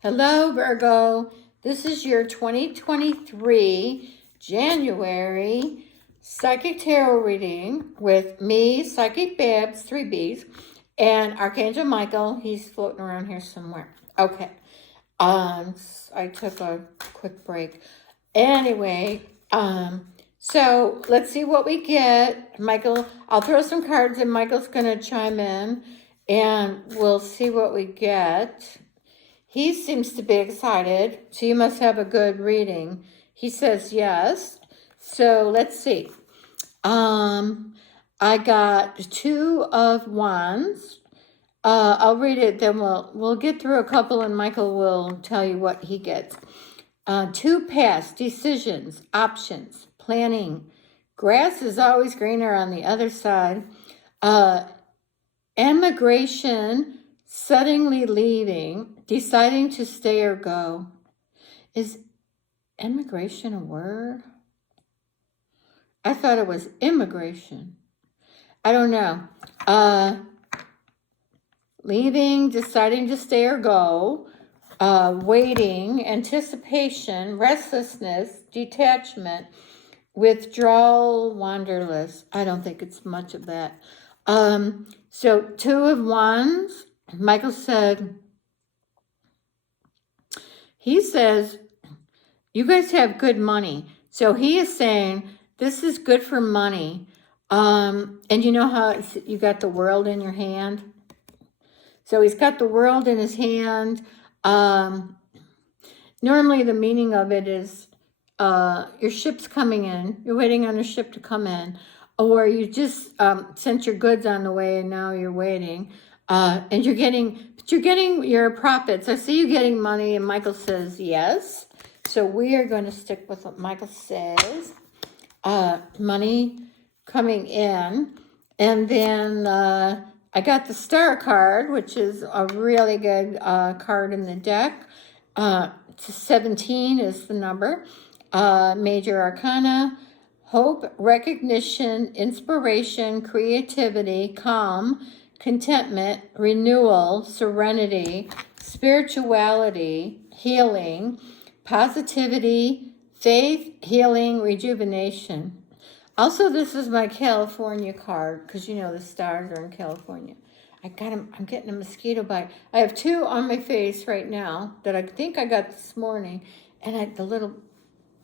Hello, Virgo. This is your 2023 January Psychic Tarot reading with me, Psychic Babbs, 3 B's, and Archangel Michael. He's floating around here somewhere. Okay. I took a quick break. Anyway, so let's see what we get. Michael, I'll throw some cards and Michael's going to chime in and we'll see what we get. He seems to be excited, so you must have a good reading. He says yes. So let's see. I got 2 of Wands. I'll read it, then we'll get through a couple, and Michael will tell you what he gets. 2 past decisions, options, planning. Grass is always greener on the other side. Emigration. Suddenly leaving, deciding to stay or go. Is immigration a word? I thought it was immigration. I don't know. Leaving, deciding to stay or go. Waiting, anticipation, restlessness, detachment, withdrawal, wanderlust. I don't think it's much of that. So 2 of Wands. Michael he says, you guys have good money. So he is saying, this is good for money. And you know how you got the world in your hand? So he's got the world in his hand. Normally the meaning of it is your ship's coming in. You're waiting on a ship to come in. Or you just sent your goods on the way and now you're waiting. And you're getting your profits. I see you getting money, and Michael says yes. So we are going to stick with what Michael says. Money coming in. And then I got the Star card, which is a really good card in the deck. 17 is the number. Major Arcana. Hope, recognition, inspiration, creativity, calm, contentment, renewal, serenity, spirituality, healing, positivity, faith, healing, rejuvenation. Also, this is my California card, because you know the stars are in California. I'm getting a mosquito bite. I have 2 on my face right now that I think I got this morning, and the little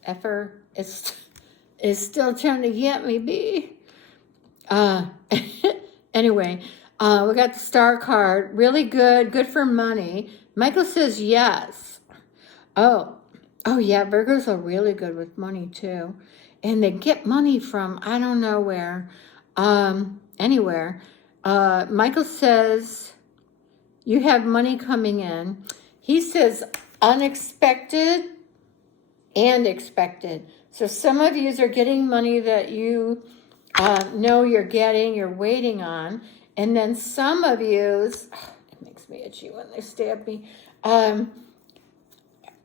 effer is still trying to get me, B. Anyway, we got the Star card. Really good for money. Michael says yes. Oh yeah, Virgos are really good with money too. And they get money from, I don't know where, anywhere. Michael says you have money coming in. He says unexpected and expected. So some of you are getting money that you know you're waiting on. And then some of you, it makes me itchy when they stab me.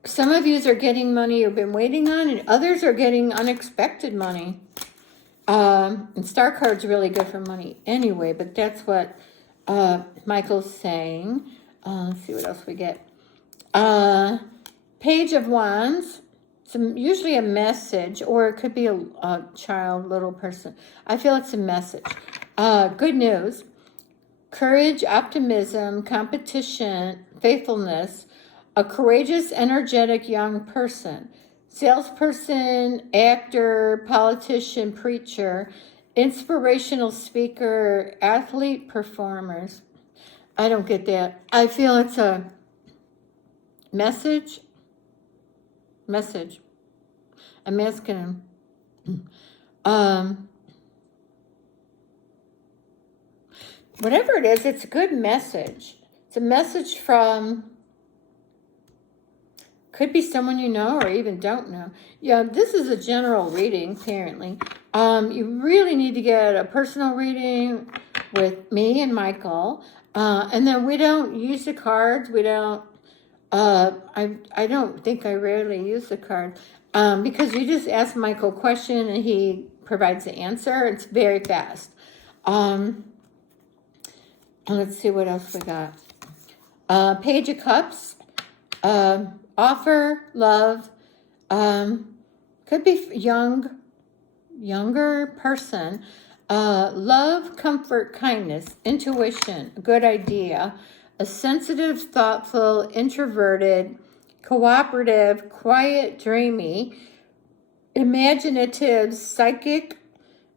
Some of you are getting money you've been waiting on, and others are getting unexpected money. And Star card's really good for money anyway, but that's what Michael's saying. Let's see what else we get. Page of Wands. Usually a message, or it could be a child, little person. I feel it's a message. Good news. Courage, optimism, competition, faithfulness. A courageous, energetic young person. Salesperson, actor, politician, preacher, inspirational speaker, athlete, performers. I don't get that. I feel it's a message. A masculine. Whatever it is, it's a good message. It's a message from, could be someone you know or even don't know. Yeah, this is a general reading, apparently. You really need to get a personal reading with me and Michael. And then we don't use the cards. We don't, I don't think I rarely use the card. Because you just ask Michael a question and he provides the answer. It's very fast. Let's see what else we got. Page of Cups. Offer, love, could be younger person. Love, comfort, kindness, intuition, good idea. A sensitive, thoughtful, introverted, cooperative, quiet, dreamy, imaginative, psychic,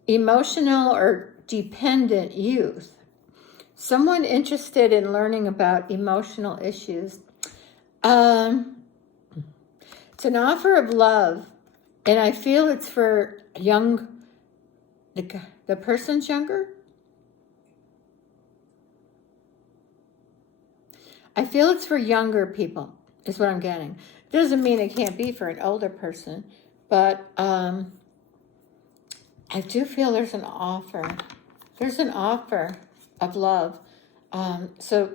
emotional, or dependent youth. Someone interested in learning about emotional issues. It's an offer of love, and I feel it's for the person's younger. I feel it's for younger people, is what I'm getting. Doesn't mean it can't be for an older person, but I do feel there's an offer. There's an offer of love. So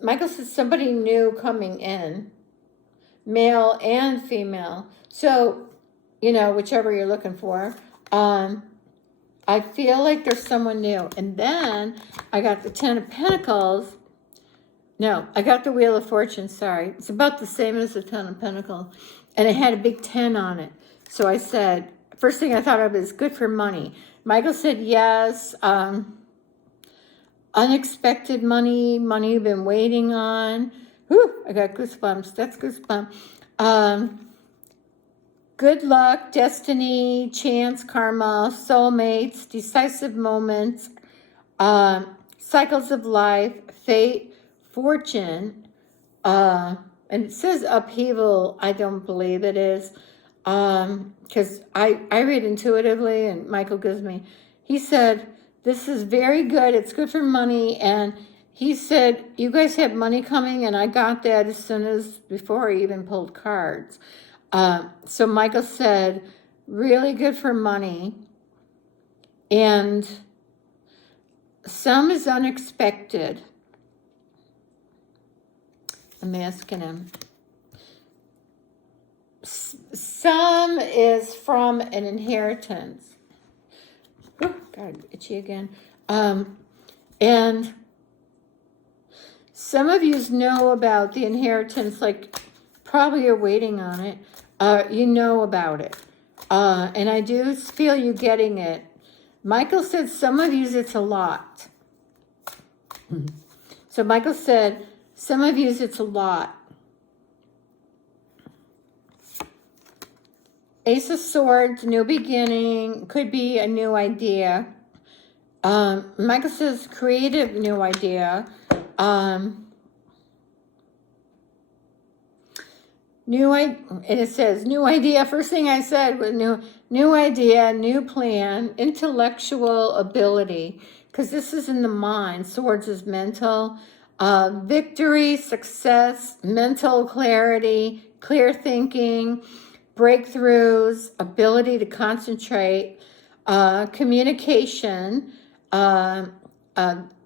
Michael says somebody new coming in, male and female. So, whichever you're looking for. I feel like there's someone new. And then I got the 10 of Pentacles. No, I got the Wheel of Fortune, sorry. It's about the same as the 10 of Pentacles. And it had a big 10 on it. So I said, first thing I thought of is good for money. Michael said yes. Unexpected money you've been waiting on. Whew, I got goosebumps. That's goosebumps. Good luck, destiny, chance, karma, soulmates, decisive moments, cycles of life, fate, fortune, and it says upheaval. I don't believe it is, because I read intuitively, and Michael gives me, he said, this is very good, it's good for money, and he said, you guys have money coming, and I got that before I even pulled cards. So Michael said, really good for money, and some is unexpected. I'm asking him. Some is from an inheritance. Oh, God, itchy again. And some of you know about the inheritance, like probably you're waiting on it. You know about it. And I do feel you getting it. Michael said some of you it's a lot. So Michael said some of you it's a lot. Ace of Swords, new beginning, could be a new idea. Michael says creative new idea. And it says new idea. First thing I said was new idea, new plan, intellectual ability, because this is in the mind. Swords is mental. Victory, success, mental clarity, clear thinking, breakthroughs, ability to concentrate, communication,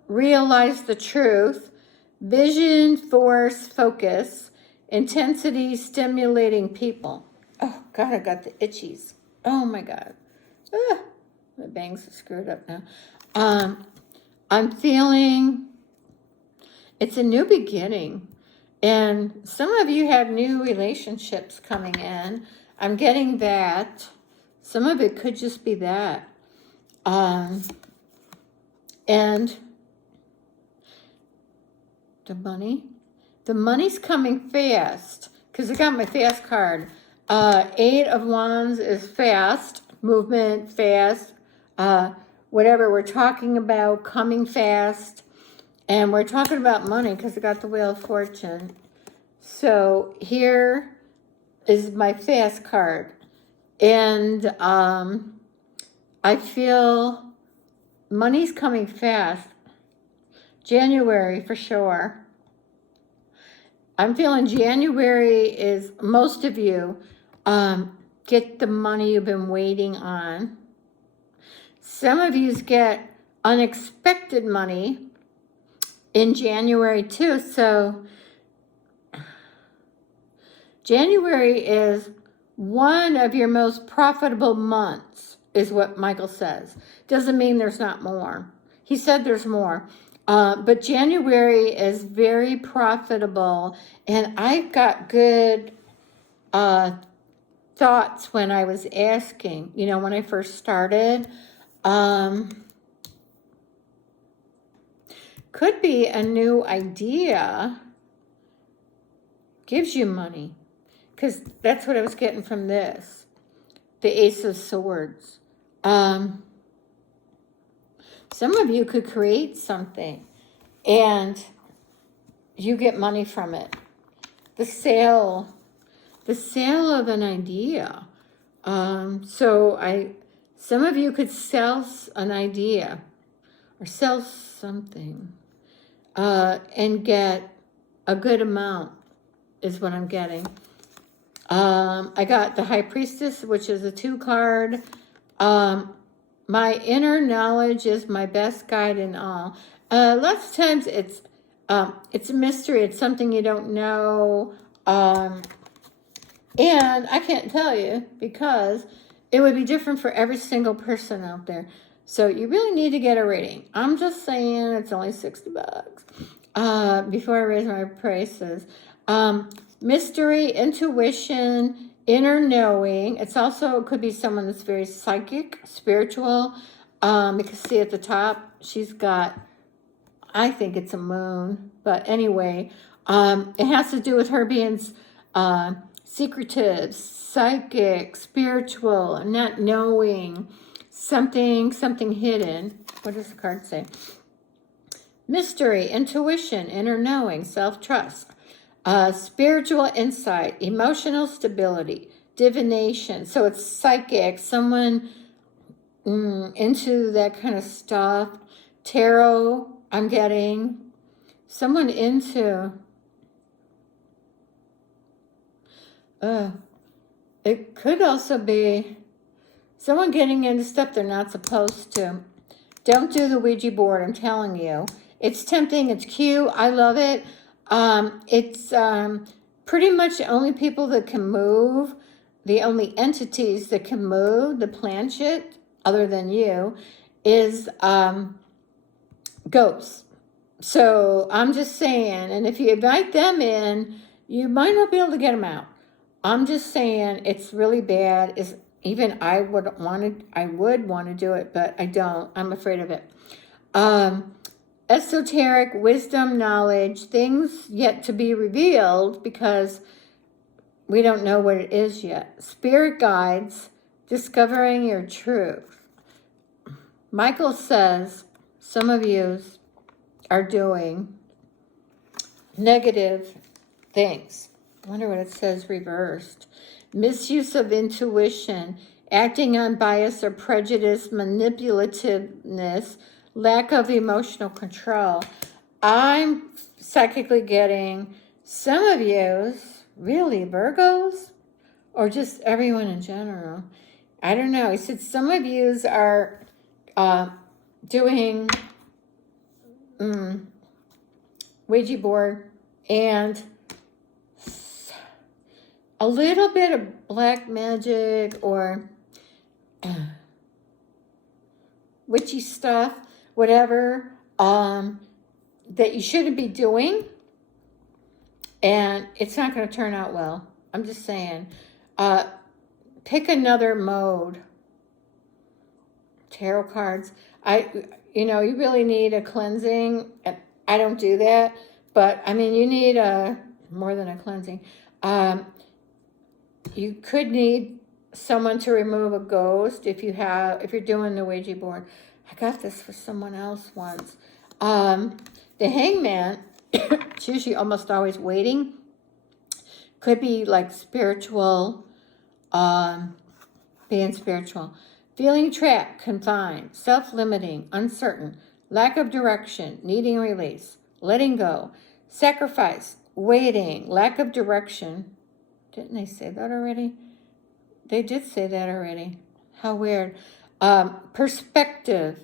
realize the truth, vision, force, focus, intensity, stimulating people. Oh, God, I got the itchies. Oh, my God. My bangs are screwed up now. I'm feeling it's a new beginning. And some of you have new relationships coming in. I'm getting that. Some of it could just be that. And the money. The money's coming fast, because I got my fast card. 8 of Wands is fast, movement, fast, whatever we're talking about, coming fast. And we're talking about money, because I got the Wheel of Fortune. So here is my fast card. And I feel money's coming fast. January for sure. I'm feeling January is, most of you get the money you've been waiting on. Some of you get unexpected money in January too. So January is one of your most profitable months, is what Michael says. Doesn't mean there's not more. He said there's more. But January is very profitable, and I got good thoughts when I was asking, you know, when I first started. Could be a new idea gives you money, because that's what I was getting from this, the Ace of Swords. Some of you could create something and you get money from it. The sale of an idea. Some of you could sell an idea or sell something and get a good amount is what I'm getting. I got the High Priestess, which is a 2 card. My inner knowledge is my best guide in all. Lots of times it's a mystery. It's something you don't know. And I can't tell you because it would be different for every single person out there. So you really need to get a reading. I'm just saying it's only $60 before I raise my prices. Mystery, intuition, inner knowing. It could be someone that's very psychic, spiritual. You can see at the top, she's got, I think it's a moon. But anyway, it has to do with her being secretive, psychic, spiritual, not knowing, something hidden. What does the card say? Mystery, intuition, inner knowing, self-trust. Spiritual insight, emotional stability, divination. So it's psychic, someone into that kind of stuff. Tarot, I'm getting. Someone into... it could also be someone getting into stuff they're not supposed to. Don't do the Ouija board, I'm telling you. It's tempting, it's cute, I love it. It's pretty much the only people that can move, the only entities that can move the planchet, other than you, is ghosts. So I'm just saying, and if you invite them in, you might not be able to get them out. I'm just saying it's really bad. Even I would want to do it, but I don't. I'm afraid of it. Esoteric wisdom, knowledge, things yet to be revealed because we don't know what it is yet. Spirit guides, discovering your truth. Michael says some of you are doing negative things. I wonder what it says reversed. Misuse of intuition, acting on bias or prejudice, manipulativeness, lack of emotional control. I'm psychically getting some of yous, really Virgos, or just everyone in general. I don't know. He said some of yous are doing Ouija board and a little bit of black magic or witchy stuff, whatever, that you shouldn't be doing, and it's not going to turn out well. I'm just saying. Pick another mode. Tarot cards. You really need a cleansing. I don't do that, but I mean, you need more than a cleansing. You could need someone to remove a ghost if you're doing the Ouija board. I got this for someone else once. The hangman, it's usually almost always waiting. Could be like spiritual, being spiritual. Feeling trapped, confined, self-limiting, uncertain, lack of direction, needing release, letting go, sacrifice, waiting, lack of direction. Didn't they say that already? They did say that already. How weird. Perspective.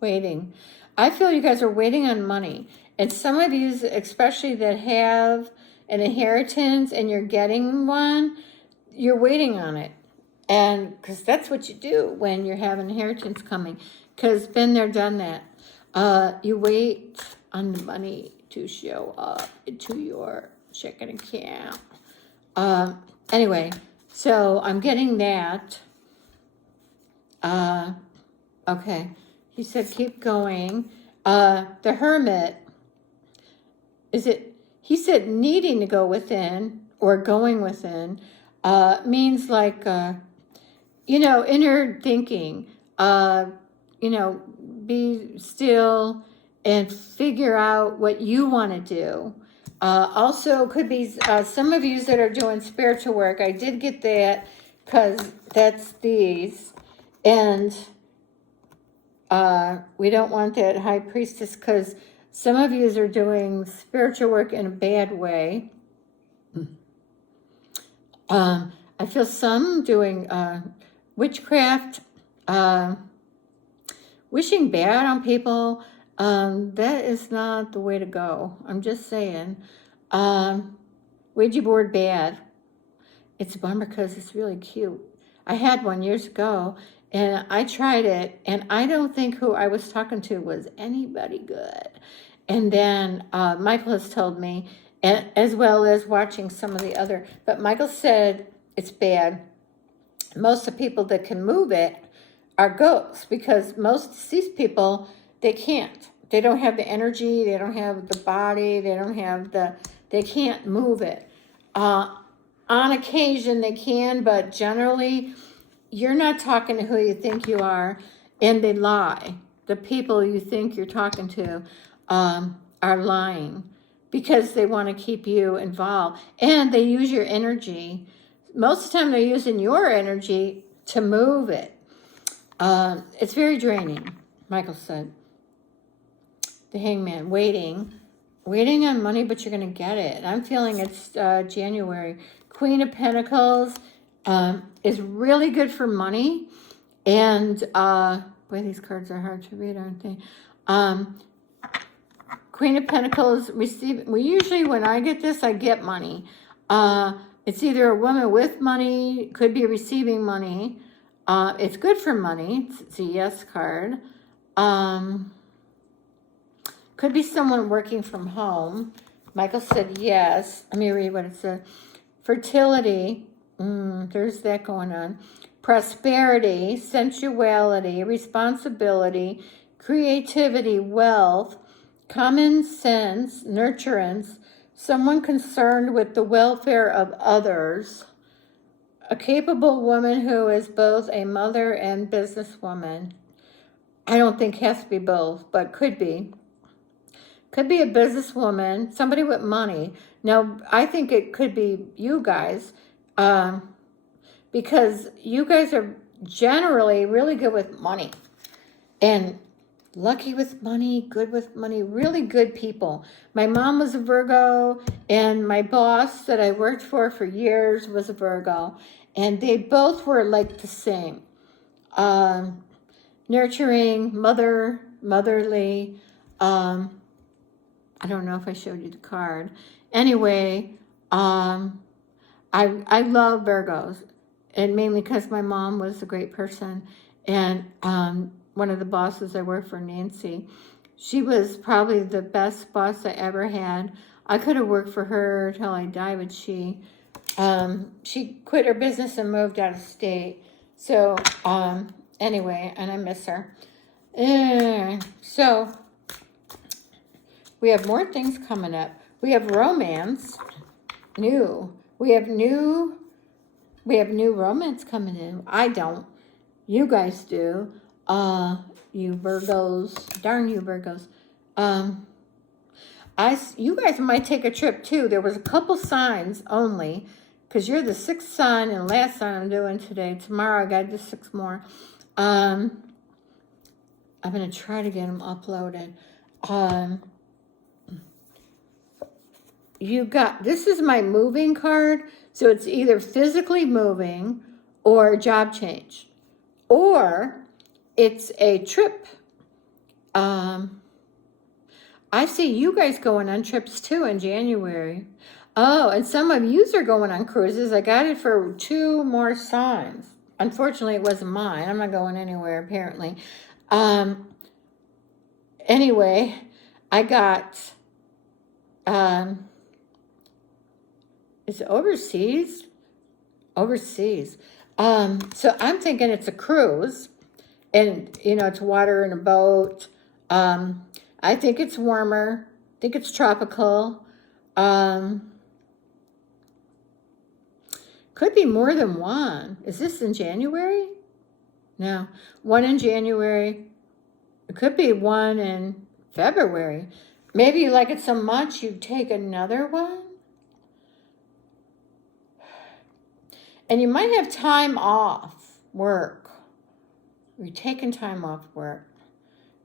Waiting. I feel you guys are waiting on money. And some of you, especially that have an inheritance and you're getting one, you're waiting on it. And because that's what you do when you have inheritance coming. because been there, done that. You wait on the money to show up into your checking account. Anyway, so I'm getting that. Okay. He said, keep going. The Hermit, he said needing to go within or going within, means like, inner thinking, be still and figure out what you want to do. Also, could be some of you that are doing spiritual work. I did get that because that's these. And we don't want that High Priestess because some of you are doing spiritual work in a bad way. I feel some doing witchcraft, wishing bad on people. That is not the way to go. I'm just saying. Ouija board bad. It's a bummer because it's really cute. I had one years ago, and I tried it, and I don't think who I was talking to was anybody good. And then Michael has told me, and as well as watching some of the other, but Michael said it's bad. Most of the people that can move it are ghosts, because most deceased people, they can't. They don't have the energy, they don't have the body, they can't move it. On occasion they can, but generally you're not talking to who you think you are, and they lie. The people you think you're talking to are lying because they want to keep you involved, and they use your energy. Most of the time they're using your energy to move it. It's very draining, Michael said. The Hangman, waiting on money, but you're going to get it. I'm feeling it's January. Queen of Pentacles is really good for money. And, boy, these cards are hard to read, aren't they? Queen of Pentacles, usually when I get this, I get money. It's either a woman with money, could be receiving money. It's good for money. It's a yes card. Could be someone working from home. Michael said yes. Let me read what it said. Fertility. There's that going on. Prosperity, sensuality, responsibility, creativity, wealth, common sense, nurturance, someone concerned with the welfare of others, a capable woman who is both a mother and businesswoman. I don't think has to be both, but could be. Could be a businesswoman, somebody with money. Now, I think it could be you guys, because you guys are generally really good with money. And lucky with money, good with money, really good people. My mom was a Virgo, and my boss that I worked for years was a Virgo. And they both were like the same. Nurturing, motherly, I don't know if I showed you the card. Anyway, I love Virgos, and mainly because my mom was a great person. And one of the bosses I worked for, Nancy, she was probably the best boss I ever had. I could have worked for her till I died, but she quit her business and moved out of state. So anyway, and I miss her. So we have more things coming up. We have romance, new. We have new romance coming in. I don't. You guys do. You Virgos. Darn you Virgos. You guys might take a trip too. There was a couple signs only, because you're the 6th sign and last sign I'm doing today. Tomorrow I got to do 6 more. I'm going to try to get them uploaded. This is my moving card, so it's either physically moving or a job change, or it's a trip. I see you guys going on trips too in January. Oh, and some of yous are going on cruises. I got it for 2 more signs. Unfortunately, it wasn't mine. I'm not going anywhere, apparently. Anyway, I got, is it overseas? Overseas. So I'm thinking it's a cruise, and, you know, it's water in a boat. I think it's warmer. I think it's tropical. Could be more than one. Is this in January? No. One in January. It could be one in February. Maybe you like it so much you take another one. And you might have time off work. You're taking time off work.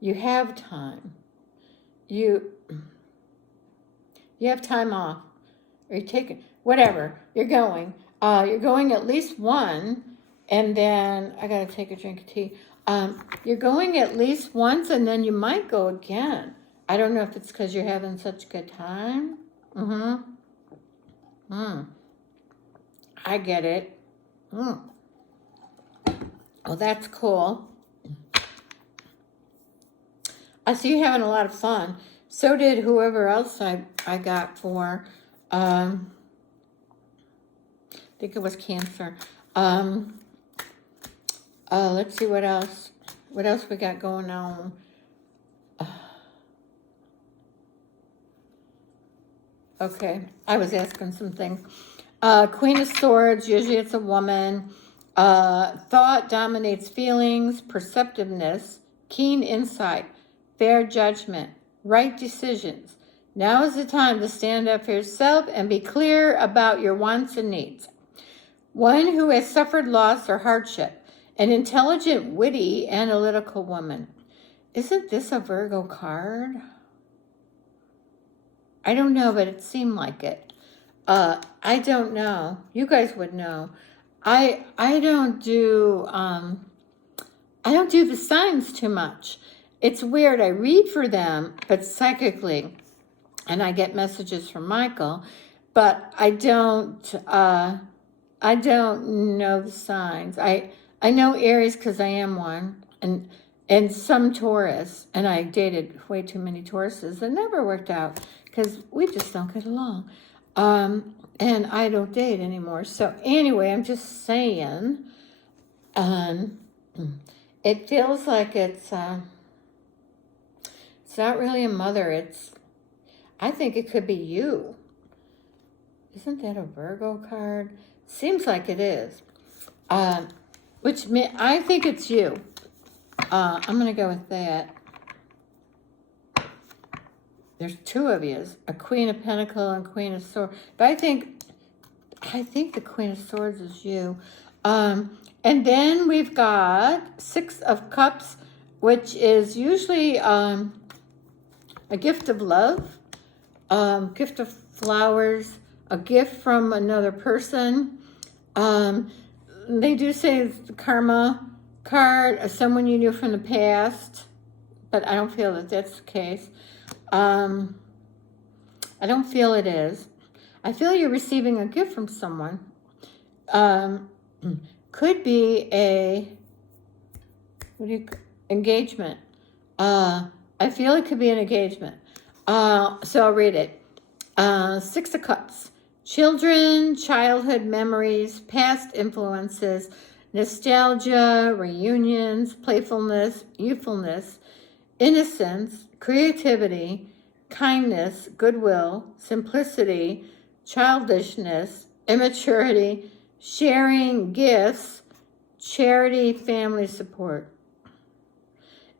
You have time. You have time off. Or you're taking, whatever, you're going. You're going at least one, and then, I gotta take a drink of tea. You're going at least once, and then you might go again. I don't know if it's because you're having such a good time. I get it. Well, that's cool. I see you having a lot of fun. So did whoever else I got for, I think it was Cancer. Let's see what else. What else we got going on? Okay, I was asking some things. Queen of Swords, usually it's a woman. Thought dominates feelings, perceptiveness, keen insight, fair judgment, right decisions. Now is the time to stand up for yourself and be clear about your wants and needs. One who has suffered loss or hardship, an intelligent, witty, analytical woman. Isn't this a Virgo card? I don't know, but it seemed like it. I don't know. You guys would know. I don't do the signs too much. It's weird. I read for them, but psychically, and I get messages from Michael, but I don't know the signs. I know Aries because I am one, and some Taurus, and I dated way too many Tauruses. It never worked out because we just don't get along. And I don't date anymore. So anyway, I'm just saying, it feels like it's not really a mother. I think it could be you. Isn't that a Virgo card? Seems like it is. Which I think it's you. I'm going to go with that. There's two of you, a Queen of Pentacles and Queen of Swords. But I think the Queen of Swords is you. And then we've got Six of Cups, which is usually a gift of love, gift of flowers, a gift from another person. They do say it's the karma card, someone you knew from the past, but I don't feel that that's the case. I don't feel it is. I feel you're receiving a gift from someone. Could be a engagement. I feel it could be an engagement. So I'll read it. Six of Cups. Children, childhood memories, past influences, nostalgia, reunions, playfulness, youthfulness, innocence, creativity, kindness, goodwill, simplicity, childishness, immaturity, sharing gifts, charity, family support.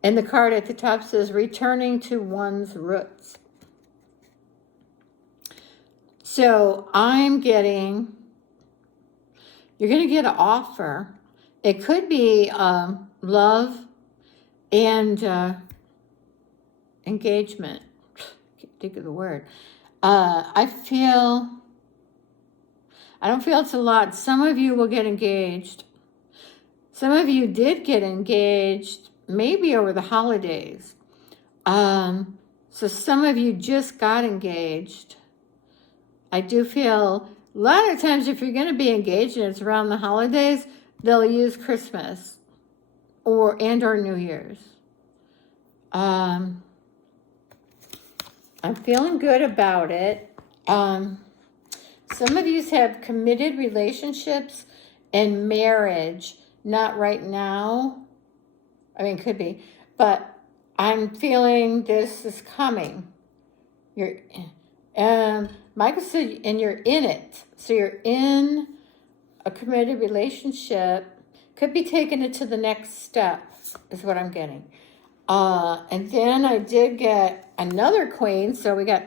And the card at the top says, returning to one's roots. So I'm getting, you're going to get an offer. It could be love and engagement. Can't think of the word. I don't feel it's a lot. Some of you will get engaged. Some of you did get engaged maybe over the holidays. So some of you just got engaged. I do feel a lot of times if you're going to be engaged and it's around the holidays, they'll use Christmas or New Year's. I'm feeling good about it. Some of you have committed relationships and marriage. Not right now. I mean, could be. But I'm feeling this is coming. Michael said, and you're in it. So you're in a committed relationship. Could be taking it to the next step, is what I'm getting. And then I did get another queen, so we got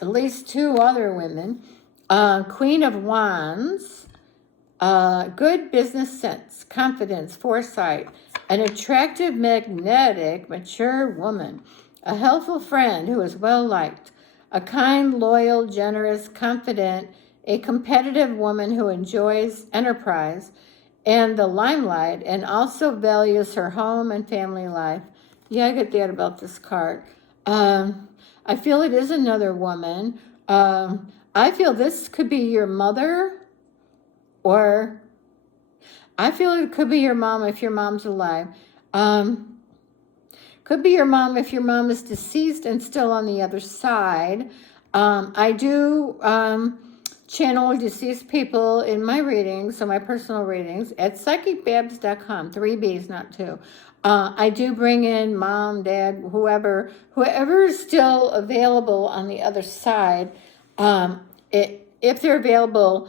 at least two other women. Queen of Wands, good business sense, confidence, foresight, an attractive, magnetic, mature woman, a helpful friend who is well liked, a kind, loyal, generous, confident, a competitive woman who enjoys enterprise and the limelight and also values her home and family life. Yeah, I get that about this card. I feel it is another woman. I feel this could be your mother, or I feel it could be your mom if your mom's alive. Could be your mom if your mom is deceased and still on the other side. I do channel deceased people in my readings, so my personal readings, at psychicbabbs.com, 3 B's, not 2. I do bring in mom, dad, whoever is still available on the other side. If they're available,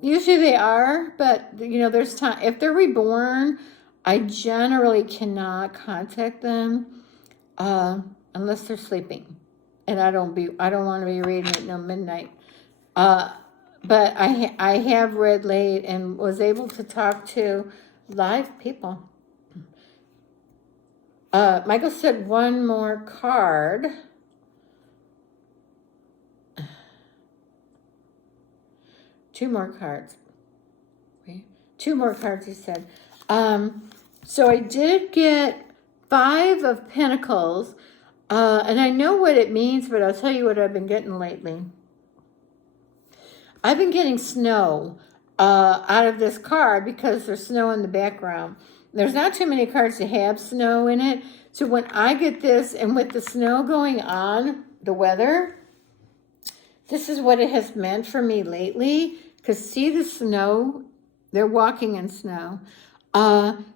usually they are, but there's time. If they're reborn, I generally cannot contact them unless they're sleeping, and I don't want to be reading at midnight. But I have read late and was able to talk to live people. Michael said one more card. Two more cards. Two more cards, he said. So I did get 5 of Pentacles, and I know what it means, but I'll tell you what I've been getting lately. I've been getting snow out of this card because there's snow in the background. There's not too many cards that have snow in it. So when I get this, and with the snow going on, the weather, this is what it has meant for me lately. Because see the snow? They're walking in snow.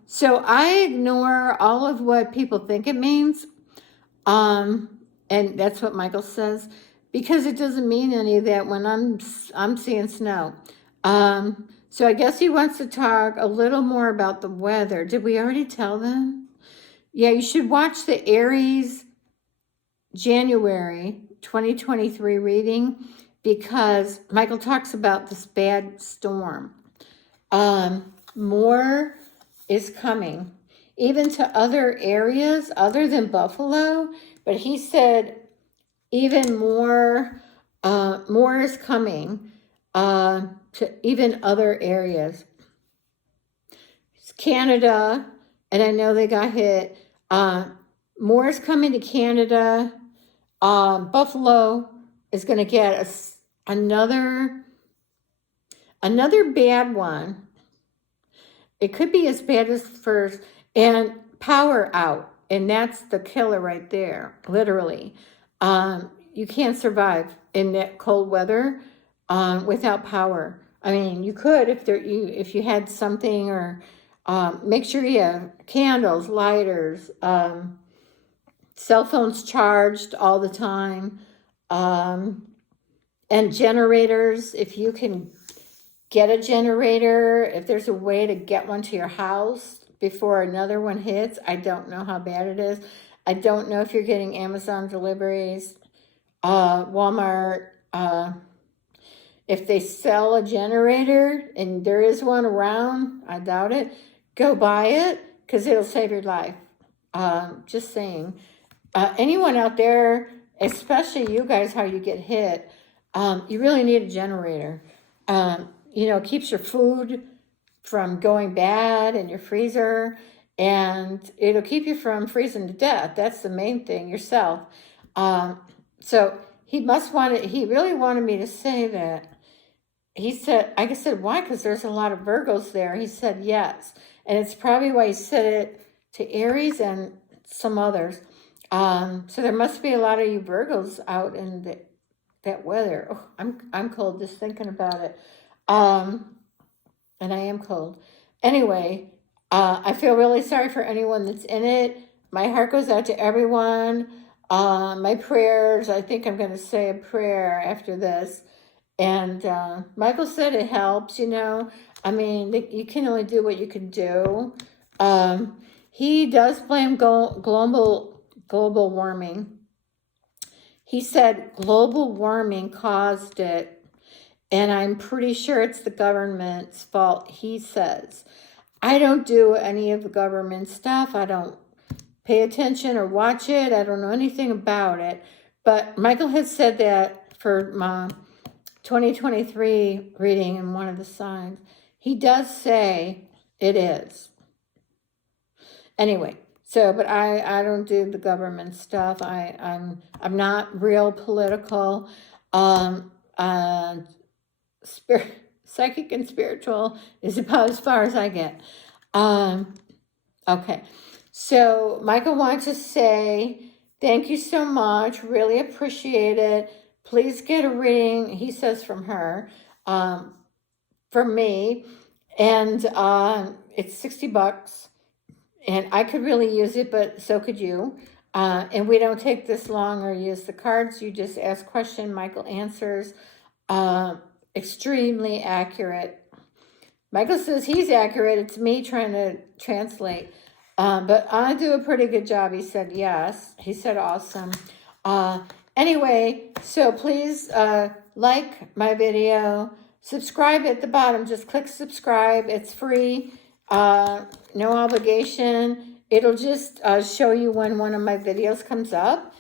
So I ignore all of what people think it means. And that's what Michael says. Because it doesn't mean any of that when I'm seeing snow. So I guess he wants to talk a little more about the weather. Did we already tell them? Yeah, you should watch the Aries January 2023 reading, because Michael talks about this bad storm. More is coming, even to other areas other than Buffalo. But he said even more is coming to even other areas. It's Canada, and I know they got hit. More is coming to Canada. Buffalo is going to get another bad one. It could be as bad as first. And power out. And that's the killer right there, literally. You can't survive in that cold weather without power. I mean, you could if you had something, or make sure you have candles, lighters, cell phones charged all the time, and generators. If you can get a generator, if there's a way to get one to your house before another one hits. I don't know how bad it is. I don't know if you're getting Amazon deliveries, Walmart. If they sell a generator, and there is one around, I doubt it, go buy it, because it'll save your life. Just saying. Anyone out there, especially you guys, how you get hit, you really need a generator. Keeps your food from going bad in your freezer, and it'll keep you from freezing to death. That's the main thing, yourself. So he really wanted me to say that. He said, I said, why? Because there's a lot of Virgos there. He said, yes. And it's probably why he said it to Aries and some others. So there must be a lot of you Virgos out in that weather. Oh, I'm cold just thinking about it. And I am cold. Anyway, I feel really sorry for anyone that's in it. My heart goes out to everyone. My prayers, I think I'm going to say a prayer after this. And Michael said it helps, you know. I mean, you can only do what you can do. He does blame global warming. He said global warming caused it. And I'm pretty sure it's the government's fault, he says. I don't do any of the government stuff. I don't pay attention or watch it. I don't know anything about it. But Michael has said that for my 2023 reading in one of the signs. He does say it is. Anyway, so, but I don't do the government stuff. I'm not real political. Psychic and spiritual is about as far as I get. Okay, so Michael wants to say thank you so much. Really appreciate it. Please get a reading, he says, from her, from me, and it's $60, and I could really use it, but so could you. And we don't take this long or use the cards. You just ask question, Michael answers. Extremely accurate. Michael says he's accurate. It's me trying to translate. But I do a pretty good job. He said yes. He said awesome. Anyway, so please like my video. Subscribe at the bottom. Just click subscribe. It's free. No obligation. It'll just show you when one of my videos comes up.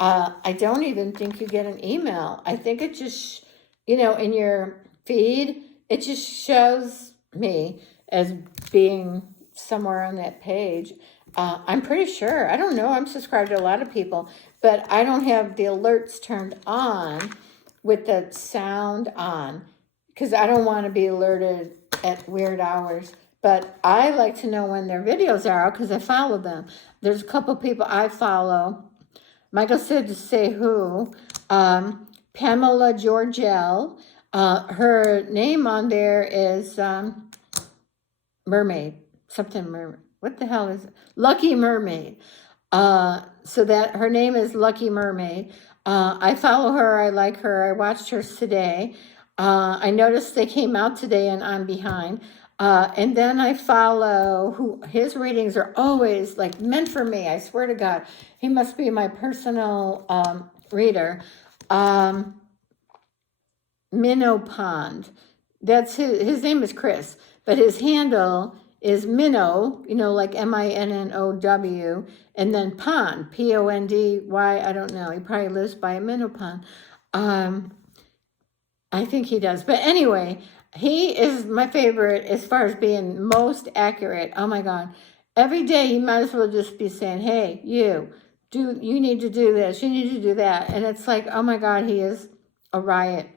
I don't even think you get an email. I think it just... you know, in your feed, it just shows me as being somewhere on that page. I'm pretty sure. I don't know. I'm subscribed to a lot of people, but I don't have the alerts turned on with the sound on because I don't want to be alerted at weird hours. But I like to know when their videos are out because I follow them. There's a couple people I follow. Michael said to say who. Pamela Georgelle. Her name on there is Mermaid. Something Mermaid. What the hell is it? Lucky Mermaid. So that her name is Lucky Mermaid. I follow her. I like her. I watched hers today. I noticed they came out today and I'm behind. And then I follow who his readings are always like meant for me. I swear to God, he must be my personal reader. Minnow Pond. That's his name is Chris, but his handle is Minnow, you know, like Minnow, and then Pond, Pondy. I don't know. He probably lives by a minnow pond. I think he does. But anyway, he is my favorite as far as being most accurate. Oh my God. Every day you might as well just be saying, hey, you need to do this, you need to do that. And it's like, oh my God, he is a riot.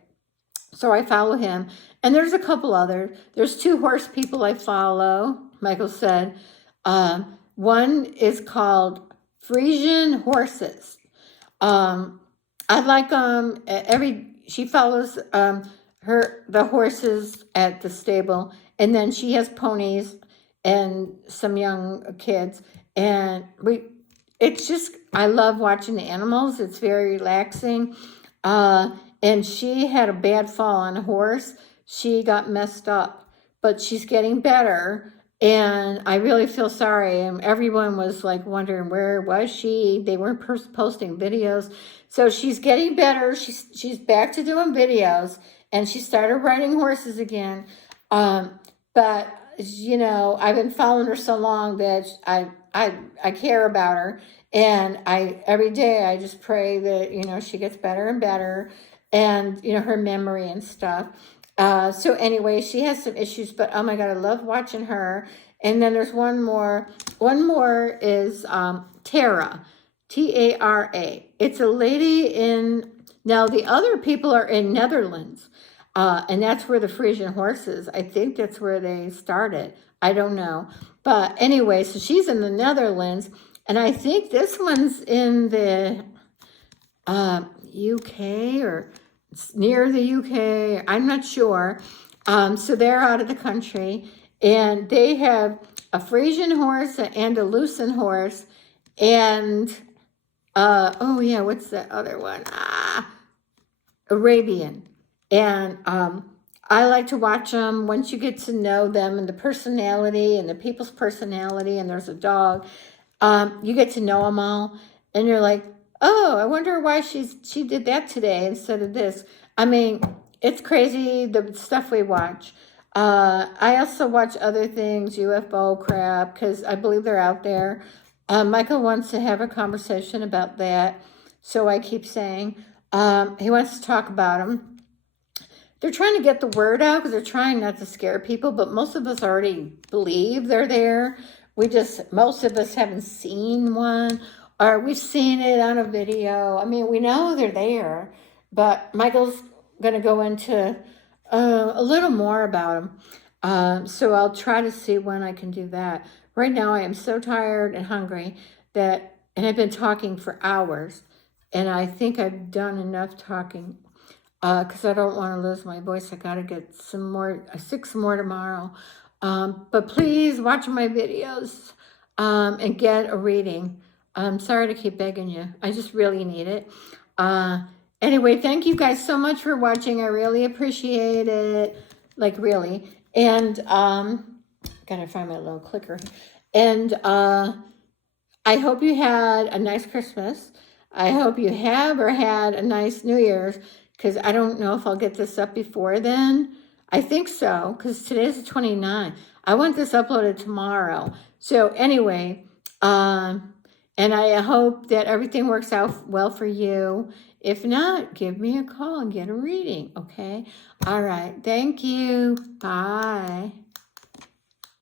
So I follow him. And there's a couple others. There's 2 horse people I follow, Michael said. One is called Frisian Horses. I like she follows the horses at the stable, and then she has ponies and some young kids, and I love watching the animals. It's very relaxing. And she had a bad fall on a horse. She got messed up, but she's getting better. And I really feel sorry. And everyone was like wondering, where was she? They weren't posting videos. So she's getting better. She's back to doing videos, and she started riding horses again. But you know, I've been following her so long that I care about her. And every day I just pray that, you know, she gets better and better, and, you know, her memory and stuff. So anyway, she has some issues, but oh my God, I love watching her. And then there's one more. One more is Tara, Tara. It's a lady now the other people are in Netherlands. And that's where the Frisian horses, I think that's where they started. I don't know. But anyway, so she's in the Netherlands. And I think this one's in the UK or near the UK. I'm not sure. So they're out of the country, and they have a Frisian horse and a Lucent horse, and oh yeah, what's the other one? Arabian. And I like to watch them. Once you get to know them and the personality and the people's personality, and there's a dog, you get to know them all, and you're like, oh, I wonder why she did that today instead of this. I mean, it's crazy the stuff we watch. I also watch other things, UFO crap, because I believe they're out there. Michael wants to have a conversation about that, so I keep saying he wants to talk about them. They're trying to get the word out because they're trying not to scare people, but most of us already believe they're there. Most of us haven't seen one, or we've seen it on a video. I mean, we know they're there, but Michael's going to go into a little more about them. So I'll try to see when I can do that. Right now, I am so tired and hungry and I've been talking for hours, and I think I've done enough talking because I don't want to lose my voice. I got to get some more, 6 more tomorrow. But please watch my videos and get a reading. I'm sorry to keep begging you. I just really need it. Anyway, thank you guys so much for watching. I really appreciate it. Like, really. And gotta find my little clicker. And I hope you had a nice Christmas. I hope you have or had a nice New Year's, because I don't know if I'll get this up before then. I think so, because today's the 29th. I want this uploaded tomorrow. So anyway, and I hope that everything works out well for you. If not, give me a call and get a reading, okay? All right. Thank you. Bye.